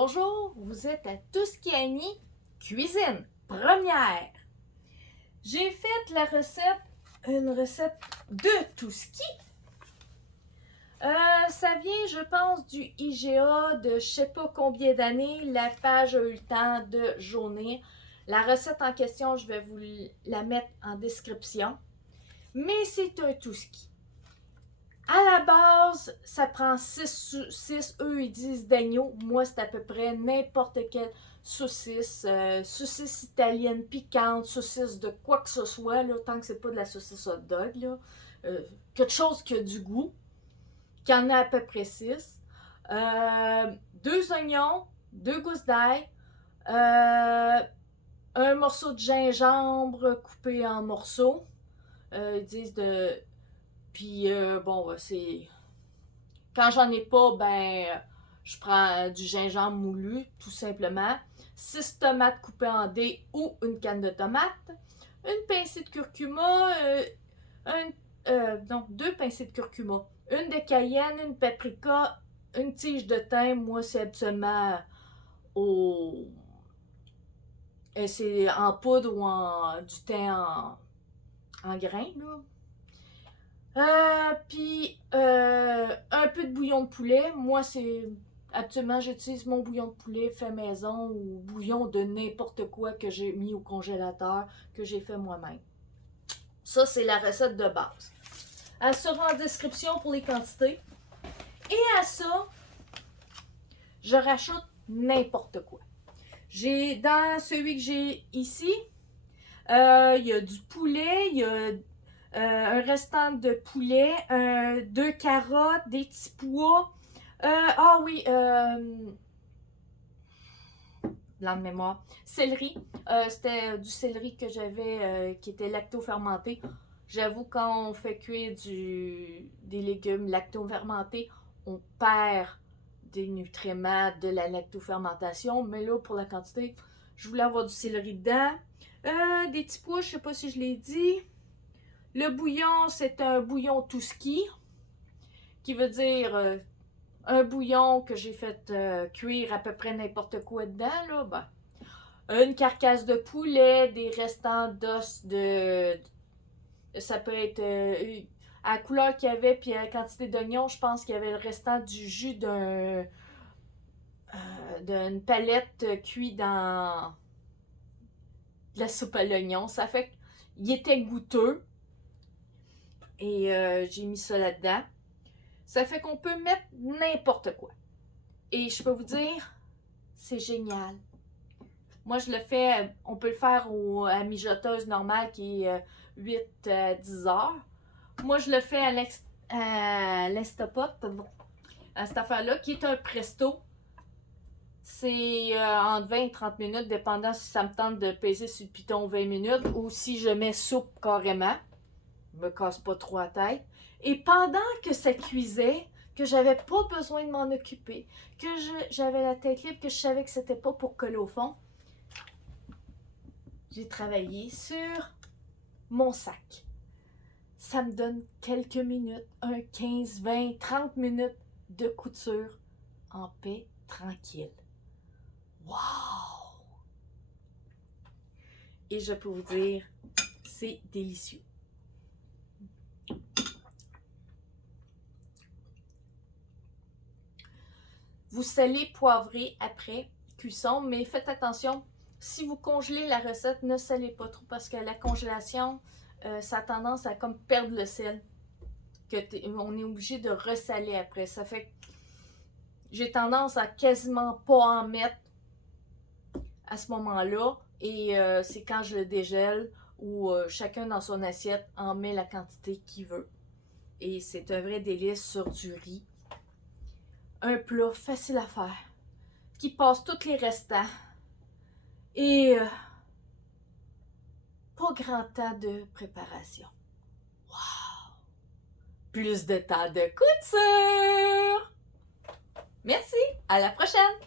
Bonjour, vous êtes à Tuscany Cuisine Première. J'ai fait une recette de Tusky. Ça vient, je pense, du IGA de je sais pas combien d'années. La page a eu le temps de jaunir. La recette en question, je vais vous la mettre en description. Mais c'est un Tusky. À la base, ça prend 6 eux ils disent d'agneau. Moi, c'est à peu près n'importe quelle saucisse. Saucisse italienne piquante, saucisse de quoi que ce soit, là, tant que c'est pas de la saucisse hot dog. Là. Quelque chose qui a du goût, qui en a à peu près 6. 2 oignons, 2 gousses d'ail, un morceau de gingembre coupé en morceaux. Ils disent de... Puis, bon, c'est... Quand j'en ai pas, ben, je prends du gingembre moulu, tout simplement. 6 tomates coupées en dés ou une canne de tomates. Une pincée de curcuma, donc 2 pincées de curcuma. Une de cayenne, une paprika, une tige de thym. Moi, c'est absolument c'est en poudre ou du thym en grains, là. Puis un peu de bouillon de poulet. Moi, c'est actuellement, j'utilise mon bouillon de poulet fait maison ou bouillon de n'importe quoi que j'ai mis au congélateur, que j'ai fait moi-même. Ça, c'est la recette de base. Elle sera en description pour les quantités. Et à ça, je rajoute n'importe quoi. J'ai dans celui que j'ai ici, il y a du poulet, il y a un restant de poulet, 2 carottes, des petits pois. Blanc de mémoire. Céleri. C'était du céleri que j'avais qui était lacto-fermenté. J'avoue, quand on fait cuire des légumes lacto-fermentés, on perd des nutriments de la lacto-fermentation. Mais là, pour la quantité, je voulais avoir du céleri dedans. Des petits pois, je ne sais pas si je l'ai dit. Le bouillon, c'est un bouillon Tusky, qui veut dire un bouillon que j'ai fait cuire à peu près n'importe quoi dedans. Là, ben. Une carcasse de poulet, des restants d'os de... Ça peut être à la couleur qu'il y avait, puis à la quantité d'oignons, je pense qu'il y avait le restant du jus d'une palette cuite dans de la soupe à l'oignon. Ça fait qu'il était goûteux. Et j'ai mis ça là-dedans. Ça fait qu'on peut mettre n'importe quoi. Et je peux vous dire, c'est génial. Moi, je le fais, on peut le faire à mijoteuse normale qui est 8 à 10 heures. Moi, je le fais à l'Instapot, à cette affaire-là, qui est un presto. C'est entre 20 et 30 minutes, dépendant si ça me tente de peser sur le piton 20 minutes ou si je mets soupe carrément. Je me casse pas trop la tête. Et pendant que ça cuisait, que j'avais pas besoin de m'en occuper, que j'avais la tête libre, que je savais que c'était pas pour coller au fond, j'ai travaillé sur mon sac. Ça me donne quelques minutes, 15, 20, 30 minutes de couture en paix, tranquille. Wow! Et je peux vous dire, c'est délicieux. Vous salez, poivrez après cuisson, mais faites attention, si vous congelez la recette, ne salez pas trop parce que la congélation, ça a tendance à comme perdre le sel. On est obligé de ressaler après. Ça fait que j'ai tendance à quasiment pas en mettre à ce moment-là. Et c'est quand je le dégèle ou chacun dans son assiette en met la quantité qu'il veut. Et c'est un vrai délice sur du riz. Un plat facile à faire, qui passe tous les restants et pas grand temps de préparation. Wow! Plus de temps de couture! Merci, à la prochaine!